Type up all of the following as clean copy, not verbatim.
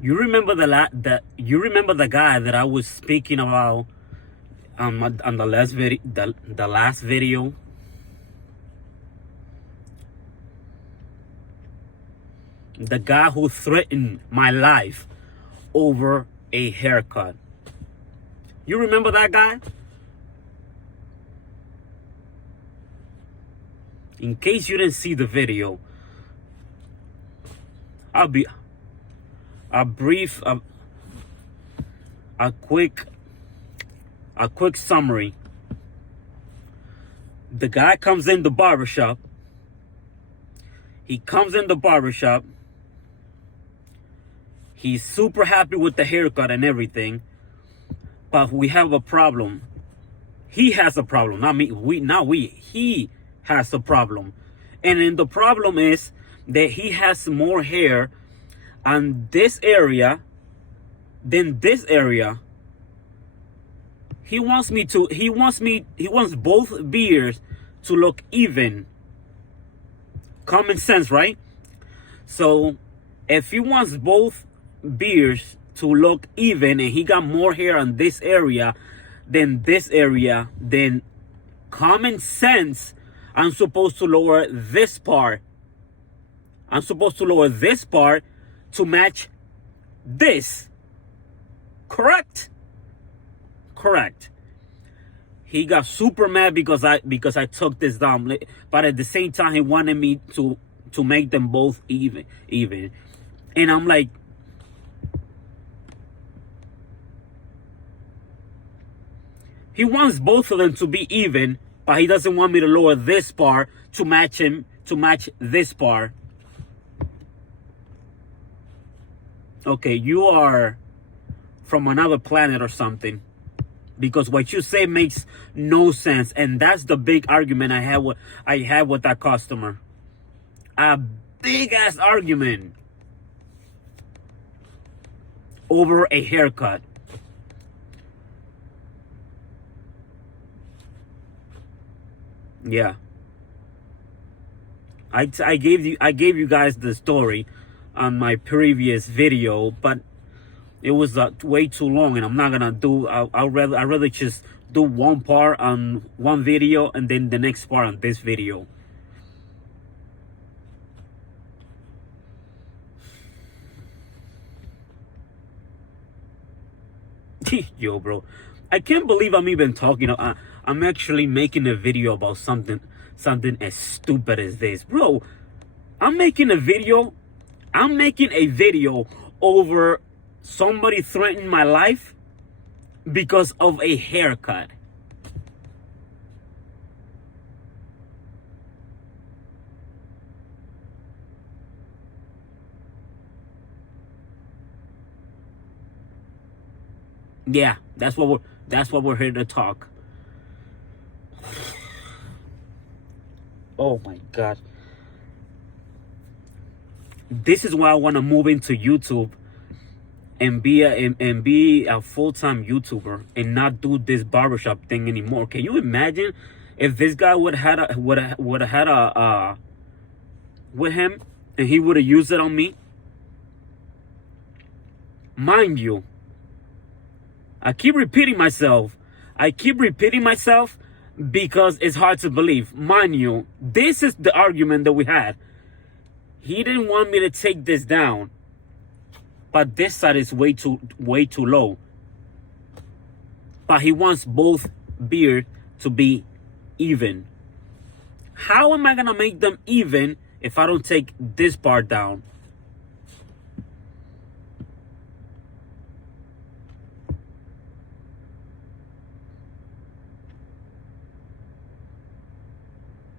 You remember you remember the guy that I was speaking about on the last video. The guy who threatened my life over a haircut. You remember that guy? In case you didn't see the video, I'll be a brief, a quick summary. The guy comes in the barbershop. He comes in the barbershop. He's super happy with the haircut and everything. But we have a problem. He has a problem, not me. He has a problem. And then the problem is that he has more hair on this area than this area. He wants both beards to look even. Common sense, right? So if he wants both beards to look even and he got more hair on this area than this area, then common sense, I'm supposed to lower this part. I'm supposed to lower this part to match this. Correct? Correct. He got super mad because I took this down, but at the same time he wanted me to make them both even. And I'm like, he wants both of them to be even, but he doesn't want me to lower this part to match this part. Okay, you are from another planet or something, because what you say makes no sense, and that's the big argument I had with that customer. A big ass argument over a haircut. Yeah, I gave you guys the story on my previous video, but it was way too long, and I'm not gonna do. I'd rather just do one part on one video and then the next part on this video. Yo, bro, I can't believe I'm even talking. I'm actually making a video about something as stupid as this, bro. I'm making a video over somebody threatening my life because of a haircut. Yeah, that's what we're here to talk. Oh my God. This is why I want to move into YouTube and be a full-time YouTuber and not do this barbershop thing anymore. Can you imagine if this guy would have had a with him and he would have used it on me? Mind you, I keep repeating myself because it's hard to believe. Mind you, this is the argument that we had. He didn't want me to take this down, but this side is way too low. But he wants both beard to be even. How am I gonna make them even if I don't take this part down?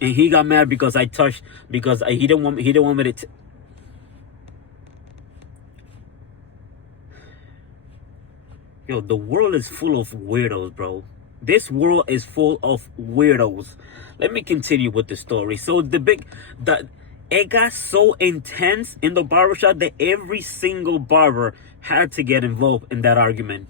And he got mad because he didn't want me to. Yo, the world is full of weirdos, bro. This world is full of weirdos. Let me continue with the story. So it got so intense in the barbershop that every single barber had to get involved in that argument.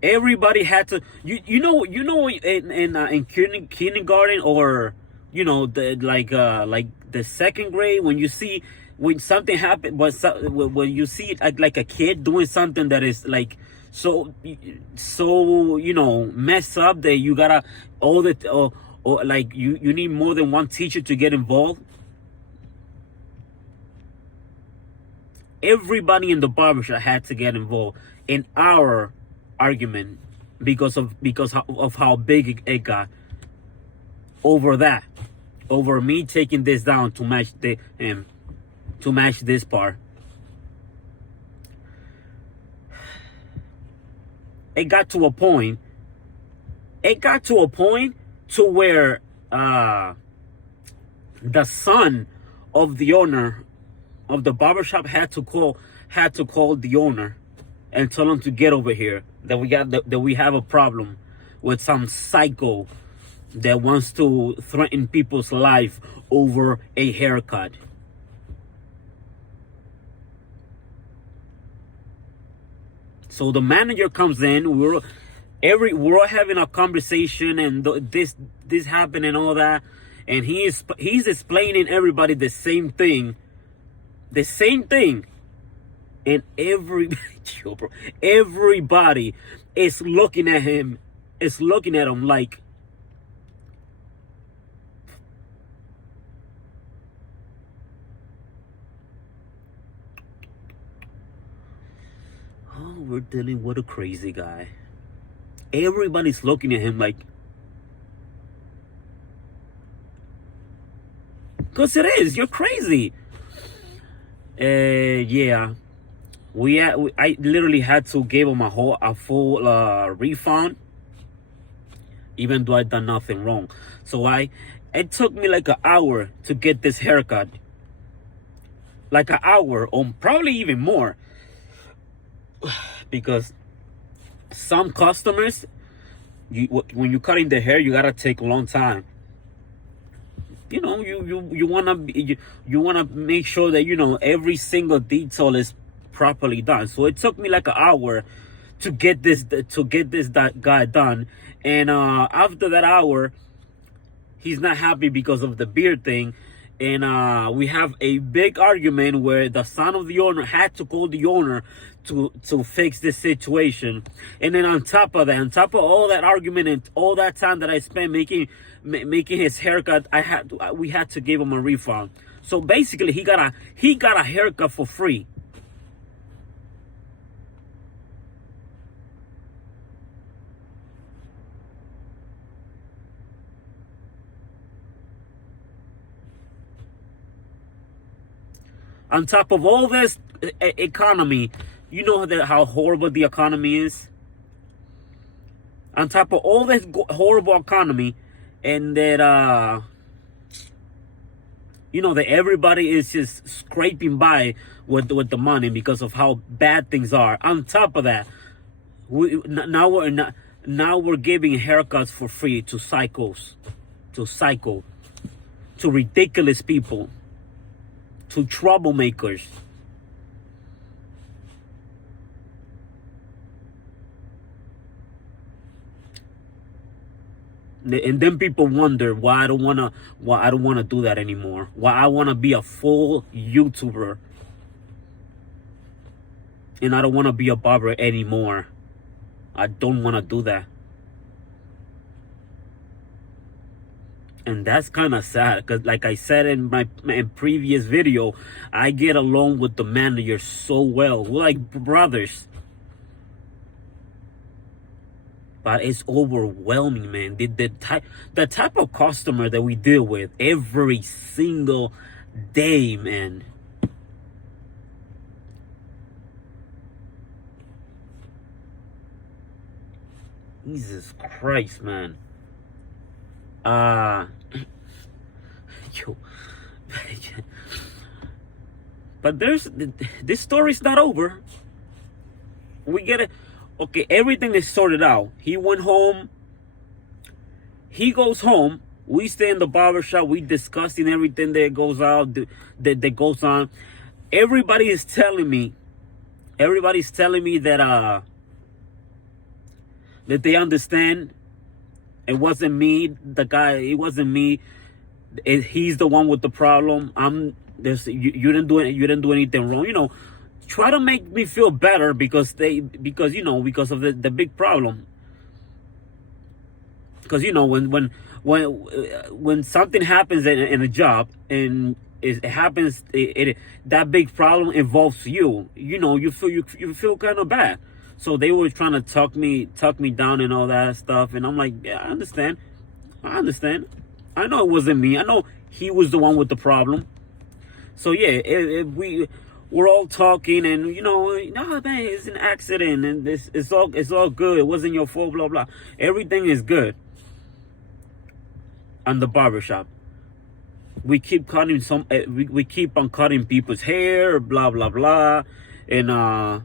Everybody had to. You know in kindergarten or you know, like the second grade, when you see when something happened, but when you see it like a kid doing something that is like so you know messed up that you gotta all the or like you need more than one teacher to get involved. Everybody in the barbershop had to get involved in our argument because of how big it got over that, over me taking this down to match to match this part. It got to a point. It got to a point to where the son of the owner of the barbershop had to call the owner and tell him to get over here, that we have a problem with some psycho that wants to threaten people's life over a haircut. So the manager comes in. We're all having a conversation, and this happened and all that, and he's explaining everybody the same thing, and everybody is looking at him, like, oh, we're dealing with a crazy guy. Everybody's looking at him like, because it is, you're crazy. Yeah, I literally had to give him a full refund, even though I done nothing wrong. So it took me like an hour to get this haircut, like an hour, or probably even more, because some customers, when you're cutting the hair, you gotta take a long time. You know, you wanna make sure that, you know, every single detail is properly done. So it took me like an hour to get this guy done, and after that hour, he's not happy because of the beard thing, and we have a big argument where the son of the owner had to call the owner to fix this situation. And then on top of all that argument and all that time that I spent making his haircut, we had to give him a refund. So basically, he got a haircut for free. On top of all this economy, you know how horrible the economy is. On top of all this horrible economy, and that you know that everybody is just scraping by with the money because of how bad things are. On top of that, now we're giving haircuts for free to psychos, to ridiculous people, to troublemakers. And then people wonder why I don't wanna do that anymore. Why I wanna be a full YouTuber, and I don't wanna be a barber anymore. I don't wanna do that. And that's kind of sad, because like I said in my previous video, I get along with the manager so well. We're like brothers. But it's overwhelming, man. The type of customer that we deal with every single day, man. Jesus Christ, man. Yo. But this story's not over. We get it. Okay, everything is sorted out. He went home. He goes home. We stay in the barbershop. We discussing everything that goes out, that goes on. Everybody's telling me that that they understand. It wasn't me, the guy. It wasn't me He's the one with the problem. You didn't do it. You didn't do anything wrong. Try to make me feel better because because of the big problem. Because when something happens in a job and it happens, that big problem involves you. You feel kind of bad. So they were trying to tuck me down and all that stuff, and I'm like, yeah, I understand. I know it wasn't me. I know he was the one with the problem. So yeah, we're all talking, and no man, it's an accident, and it's all good. It wasn't your fault. Blah blah. Everything is good. On the barbershop, we keep cutting we keep on cutting people's hair. Blah blah blah, and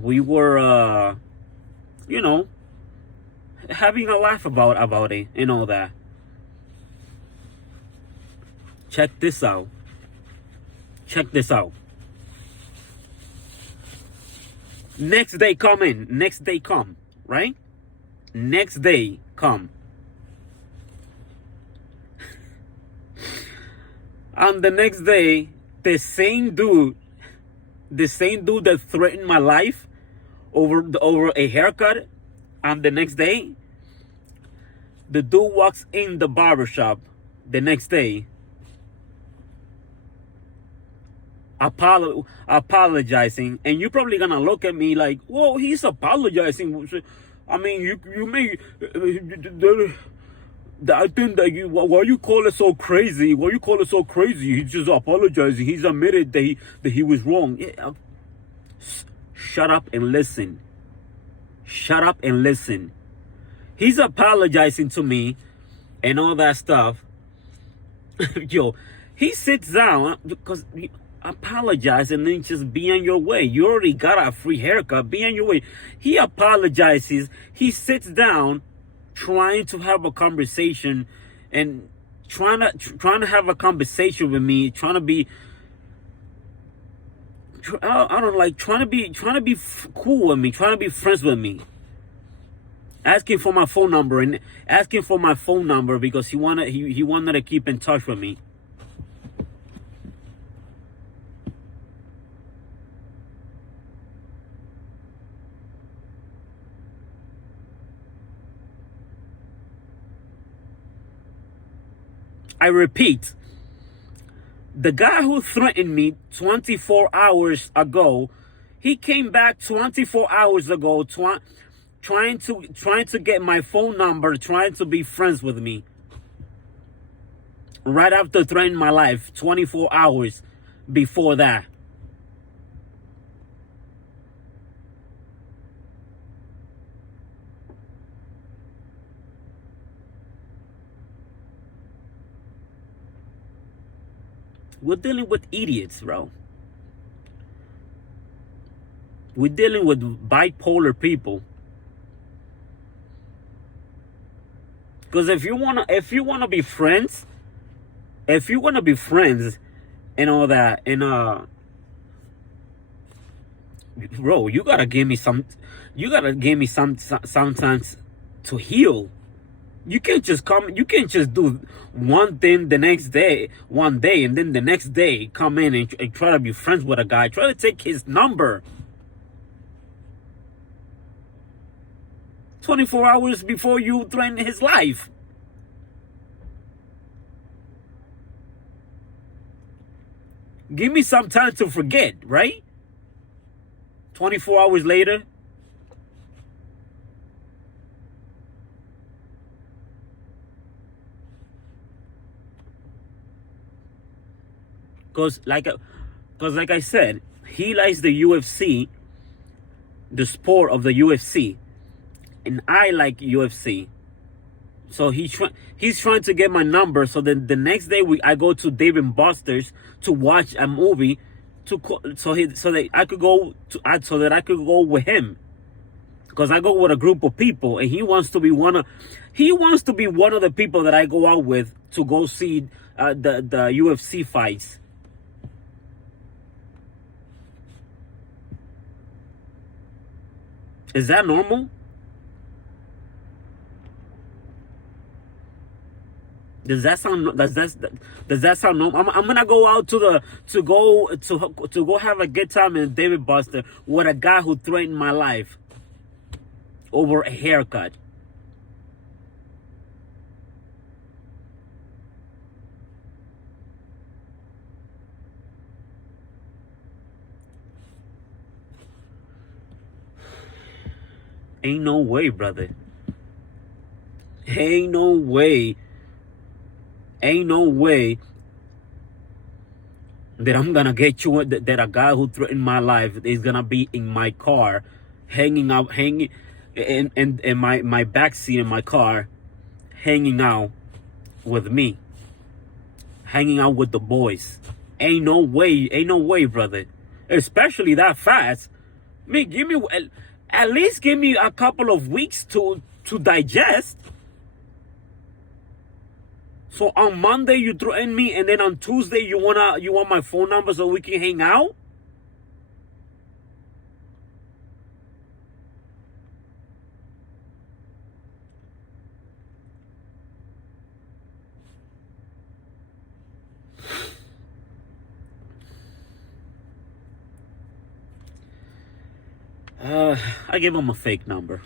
we were having a laugh about it and all that. Check this out. Next day come, right? Next day come. On the next day, the same dude that threatened my life over a haircut, on the next day, the dude walks in the barbershop the next day, apologizing, and you're probably gonna look at me like, whoa, he's apologizing. I mean, you may I think that why you call it so crazy? He's just apologizing. He's admitted that he was wrong. Yeah. Shut up and listen. He's apologizing to me and all that stuff. Yo, he sits down because apologize and then just be on your way. You already got a free haircut. Be on your way. He apologizes. He sits down, trying to have a conversation and trying to have a conversation with me, trying to be trying to be cool with me, trying to be friends with me, asking for my phone number because he wanted to keep in touch with me. I repeat, the guy who threatened me 24 hours ago, he came back 24 hours ago trying to get my phone number, trying to be friends with me. Right after threatening my life 24 hours before that. We're dealing with idiots, bro. We're dealing with bipolar people. Because if you wanna be friends, and all that, and bro, you gotta give me some sometimes to heal. You can't just do one thing one day, and then the next day come in and try to be friends with a guy. Try to take his number 24 hours before you threaten his life. Give me some time to forget, right? 24 hours later. Because like I said, he likes the UFC, the sport of the UFC, and I like UFC. So he's trying to get my number. So then the next day I go to Dave and Buster's to watch a movie, so that I could go with him, because I go with a group of people, and he wants to be one of the people that I go out with to go see the UFC fights. Is that normal? Does that sound normal? I'm gonna go out to go have a good time in David Buster with a guy who threatened my life over a haircut. Ain't no way, brother. Ain't no way. Ain't no way that I'm gonna get you that a guy who threatened my life is gonna be in my car, hanging in my back seat in my car, hanging out with me, hanging out with the boys. Ain't no way, brother. Especially that fast. Give me at least give me a couple of weeks to digest. So on Monday you threaten me, and then on Tuesday you want my phone number so we can hang out? I give him a fake number.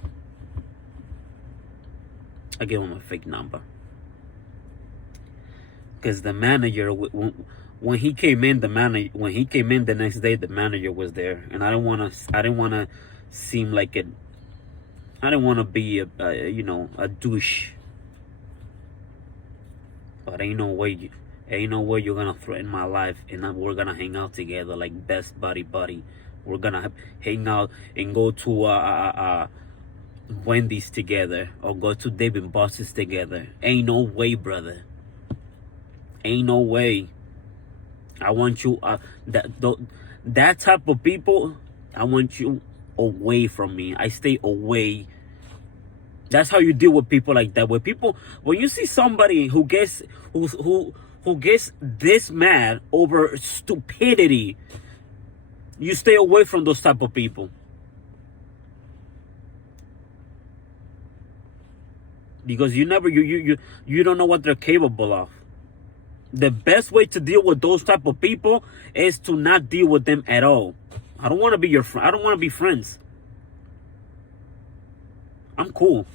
Because the manager, when he came in, the next day, the manager was there, and I didn't want to seem like it. I didn't want to be a douche. But ain't no way you're gonna threaten my life, and we're gonna hang out together like best buddy. We're gonna hang out and go to Wendy's together, or go to Dave and Buster's together. Ain't no way, brother. Ain't no way. I want you that type of people. I want you away from me. I stay away. That's how you deal with people like that. When you see somebody who gets this mad over stupidity, you stay away from those type of people. Because you don't know what they're capable of. The best way to deal with those type of people is to not deal with them at all. I don't want to be your friend. I don't want to be friends. I'm cool.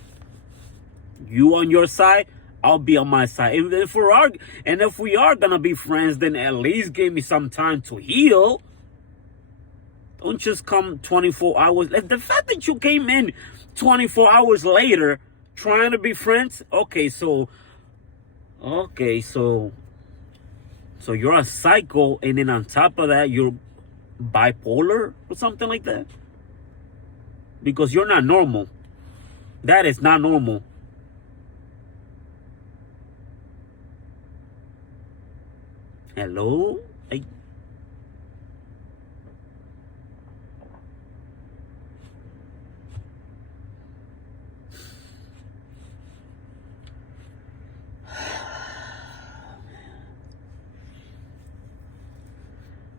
You on your side, I'll be on my side. If we are gonna be friends, then at least give me some time to heal. Don't just come 24 hours. The fact that you came in 24 hours later trying to be friends, okay, so you're a psycho, and then on top of that, you're bipolar or something like that? Because you're not normal. That is not normal. Hello?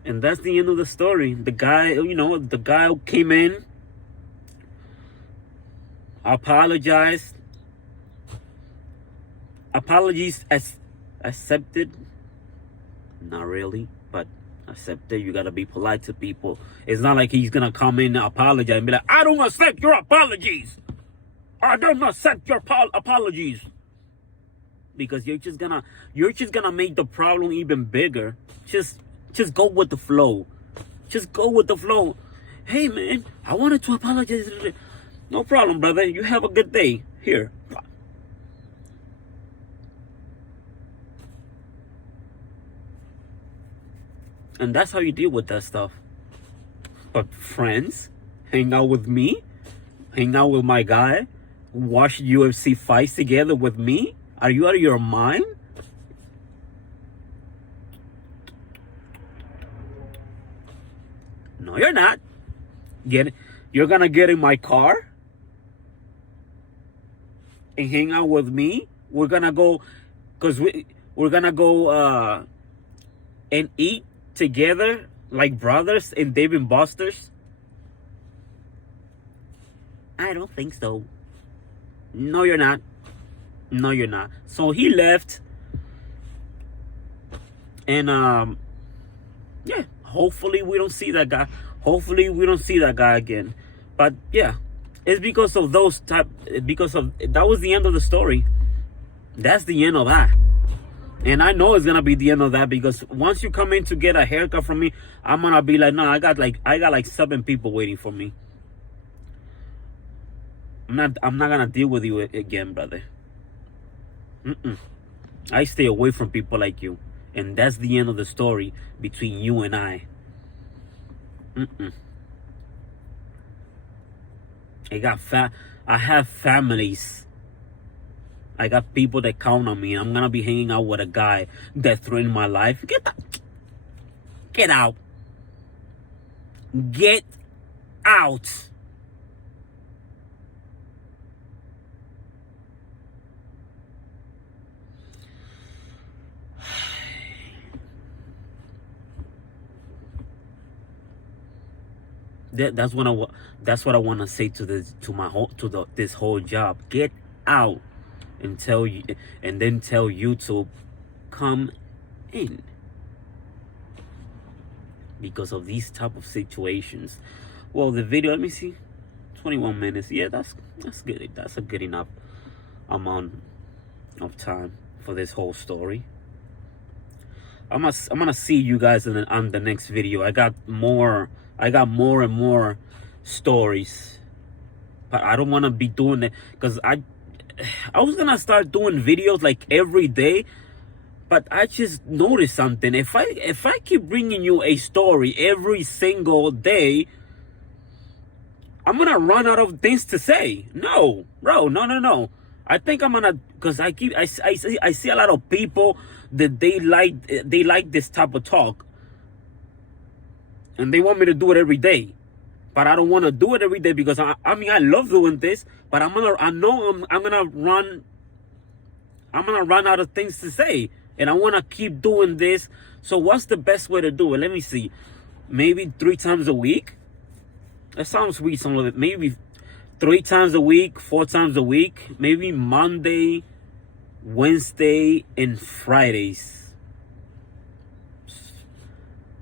And that's the end of the story. The guy came in, apologized. Apologies accepted. Not really, but accepted. You gotta be polite to people. It's not like he's gonna come in and apologize and be like, I don't accept your apologies. I don't accept your apologies. Because you're just gonna make the problem even bigger. Just go with the flow. Just go with the flow. Hey man, I wanted to apologize. No problem, brother. You have a good day. Here. And that's how you deal with that stuff. But friends, hang out with me, hang out with my guy, watch UFC fights together with me. Are you out of your mind? No, you're not. You're gonna get in my car and hang out with me. We're gonna go, and eat together like brothers in Dave and Buster's. I don't think so. No, you're not. So he left. And yeah, hopefully we don't see that guy. Hopefully we don't see that guy again. But yeah, it's because of that was the end of the story. That's the end of that. And I know it's gonna be the end of that, because once you come in to get a haircut from me, I'm gonna be like, no, I got like 7 people waiting for me. I'm not gonna deal with you again, brother. I stay away from people like you. And that's the end of the story between you and I. I have families. I got people that count on me. I'm gonna be hanging out with a guy that threatened my life. Get out. Get out. Get out. That's what I want to say to this whole job. Get out and then tell YouTube, come in, because of these type of situations. Well, the video, let me see, 21 minutes. Yeah, that's good. That's a good enough amount of time for this whole story. I'm gonna see you guys on the next video. I got more and more stories, but I don't want to be doing it, because I was gonna start doing videos like every day, but I just noticed something. If I keep bringing you a story every single day, I'm gonna run out of things to say. No, bro, no. I think I'm gonna, because I see a lot of people that they like this type of talk, and they want me to do it every day, but I don't want to do it every day, because I love doing this, but I'm gonna run out of things to say, and I want to keep doing this. So what's the best way to do it? Let me see. Maybe 3 times a week. That sounds sweet. Some of it. Maybe 3 times a week, 4 times a week. Maybe Monday, Wednesday, and Fridays.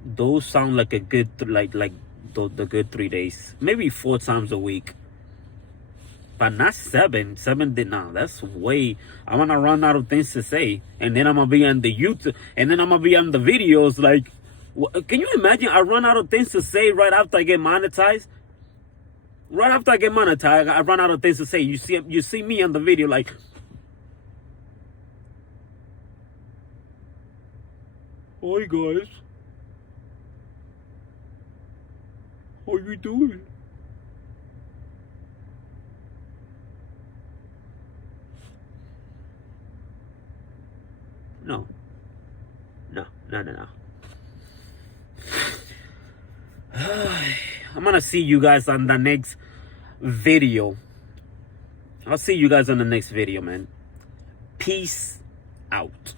Those sound like a good, the good 3 days. Maybe 4 times a week, but not 7. 7 did not. That's way. I'm gonna run out of things to say, and then I'm gonna be on the YouTube, and then I'm gonna be on the videos. Like, can you imagine? I run out of things to say right after I get monetized. Right after I get monetized, I run out of things to say. You see me on the video like, "Hi guys, how you doing?" No. I'm gonna see you guys on the next video. I'll see you guys on the next video, man. Peace out.